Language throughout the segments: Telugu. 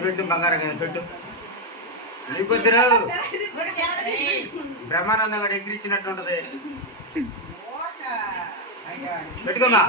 పెట్టు బంగారం పెట్టు నీకొద్దురు బ్రహ్మానందం కూడా ఎగిరిచ్చినట్టు ఉంటది పెట్టుకోమా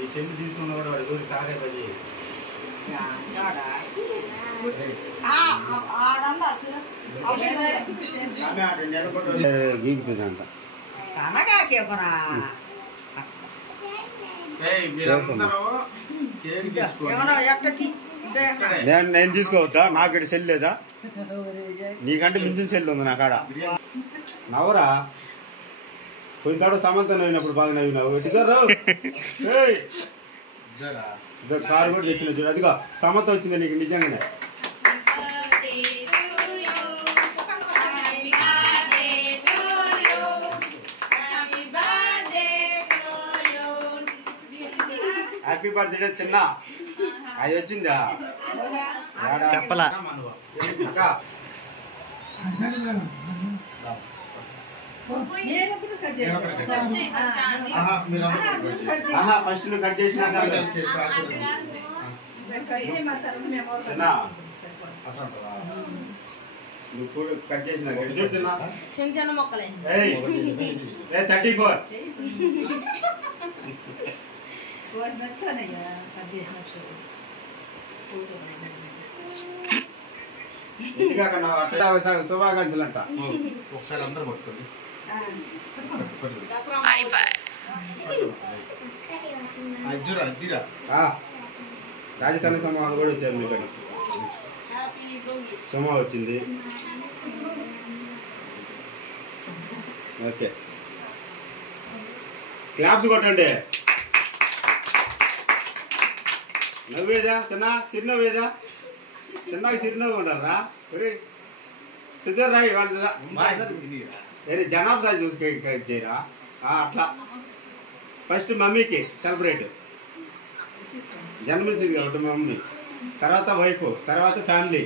ఈ చెల్లి తీసుకున్న కూడా వాడి ఊరికి తాగే పని గీకుతుందంట నేను తీసుకోవద్దా నాకు ఇక్కడ సెల్ లేదా నీకంటే మించిన సెల్ ఉంది నా కాడ నవరా పోయిన తర్వాత సమంతం నవ్వినప్పుడు బాగా నవ్వినావు ఎట్టుగారు కారు కూడా తెచ్చిన చూడు అదిగో సమంతం వచ్చింది నీకు నిజంగానే హ్యాపీ బర్త్డే చిన్న అది వచ్చిందా చెప్పలా ఫస్ట్ నువ్వు కట్ చేసినా నువ్వు కట్ చేసినా చూడుతున్నా చిన్న చిన్న మొక్కలే 34 శుభాకాంక్షలు అంట ఒకసారి అందరూ పట్టుకోండి రాజకన్న సమాలు కూడా వచ్చారు మీకు సుమా వచ్చింది ఓకే క్లాప్స్ కొట్టండి నవ్వేదా చిరునవ్వేదా చిన్నగా చిరునవ్వు ఉంటారా రాయి వేరే జనాబ్ సాయి చూసి కట్ చేయరా అట్లా ఫస్ట్ మమ్మీకి సెలబ్రేట్ జన్మించింది కాబట్టి మమ్మీ తర్వాత వైఫ్ తర్వాత ఫ్యామిలీ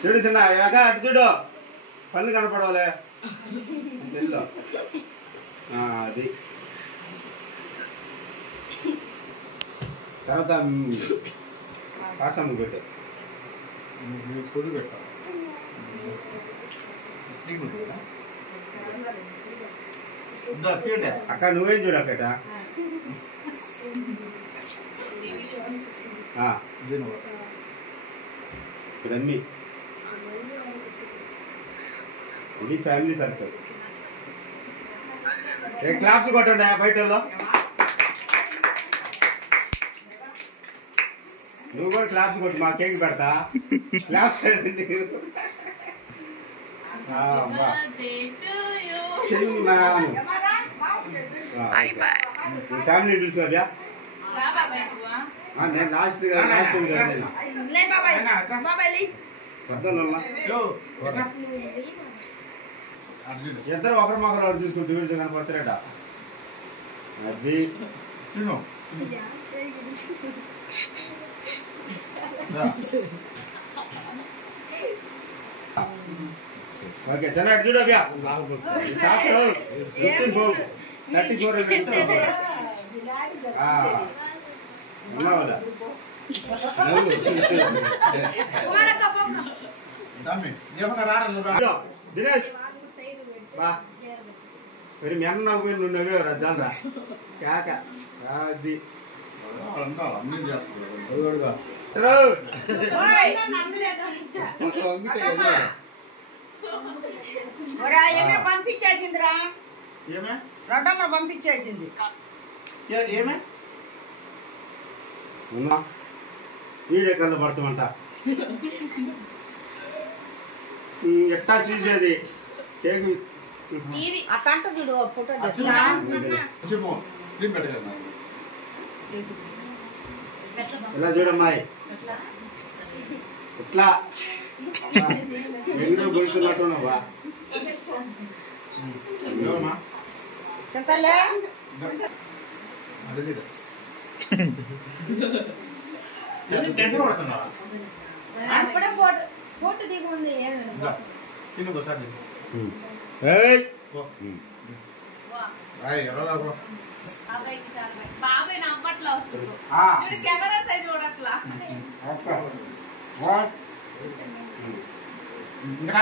చూడు చిన్న అటు చూడు పళ్ళు కనపడవలే చెల్లో అది తర్వాత కాసమ్మ పెట్టు పొడి పెట్టాలి అక్క నువ్వేం చూడు అక్కట ఇప్పుడు అన్నీ ఇది ఫ్యామిలీ సర్కిల్ క్లాప్స్ కొట్టండి బయటలో. నువ్వు కూడా క్లాప్స్ కొట్టు, మా కేక్ పెడతా. క్లాప్స్ ఫ్యామిలీ పిలుచుకోవ్యా. నేను లాస్ట్ ఇద్దరు ఒకరి చూసుకుంటూ వీడితో కనపడతారట. అది ఓకే తిన్నాడు చూడవ్యా. 34 ఉన్నావాళ్ళ దినేష్ బా మరి మీ అన్న నవ్వు నువ్వు నవ్వేవరా జాలరా కాక అది పంపించేసిందిరా, రొట్టమ్మ పంపించేసింది. వీడియో కళ్ళు పడతామంట. ఎట్టా చూసేది కేక్ అట్టంట చూడు ఫోటో ఇలా చూడమ్మాయి ఇట్లా గొలుసున్నట్టున్నావా చింతలే ఫోటో దిగుంది. బాబాయ్ నవ్వట్లా కెమెరా సైజ్ చూడట్లా. ఇంకా